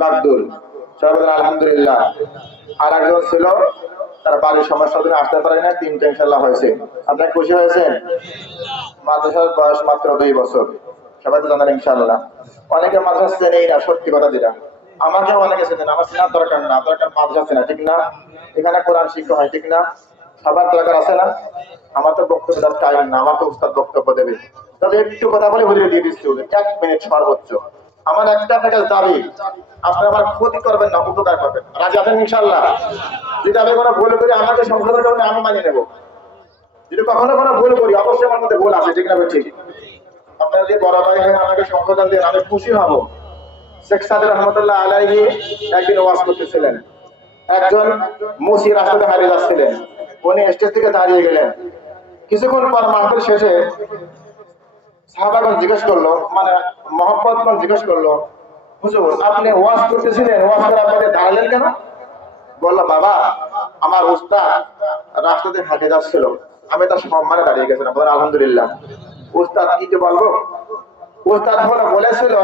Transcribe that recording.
বাগদুল। সবাই বলেন আলহামদুলিল্লাহ। আর একজন ছিল, তার বাড়ির সমস্যার জন্য আসতে পারে না, 3টা ইনশাল্লাহ হয়েছে। আপনার খুশি হয়েছেন? মাদ্রাসার বয়স মাত্র 2 বছর। সবাই তো জানেন ইনশাল্লাহ। অনেকে মাদ্রাসা চেনেই না, সত্যি কথা যেটা। আমাকে অনেকে চেনেন, আমার চেনার দরকার না, দরকার মাদ্রাসা চেনা, ঠিক না? এখানে কোরআন শিক্ষা হয়, ঠিক না? সবার দরকার আছে না? আমার তো বক্তব্য দেওয়ার টাইম না, আমার তো উস্তাদ বক্তব্য দেবে। তবে একটু কথা বলে বুঝিয়ে দিয়ে দিচ্ছি, 1 মিনিট সর্বোচ্চ। আমার একটা আপনার দাবি, আপনি আমার ক্ষতি করবেন না, উপকার করবেন। রাজি আছেন ইনশাল্লাহ? যদি আমি কোনো ভুল করি আমাকে সংশোধন করবেন, আমি মানিয়ে নেব। যদি কখনো কোনো ভুল করি, অবশ্যই আমার মধ্যে ভুল আছে, ঠিক না? ঠিক। আপনারা যদি বড় ভাই হয়ে আমাকে সংশোধন দেন, আমি খুশি হব। শেখ সাদ রহমতুল্লাহ আলাইহি একদিন ওয়াজ করতেছিলেন। একজন মুসি রাস্তাতে হারিয়ে যাচ্ছিলেন, উনি স্টেজ থেকে দাঁড়িয়ে গেলেন। কিছুক্ষণ পর মাহফিল শেষে সাহাবাগণ জিজ্ঞেস করলো, মানে মোহাম্মদগণ জিজ্ঞেস করলো, হুজুর আপনি ওয়াজ করতেছিলেন, ওয়াজ করার পরে দাঁড়ালেন কেন? বললো, বাবা আমার উস্তাদ রাস্তাতে হাঁটে যাচ্ছিল, আমি তার সম্মানে দাঁড়িয়ে গেছিলাম। বলেন আলহামদুলিল্লাহ। উস্তাদ কি যে বলবো, উস্তাদ বলেছিল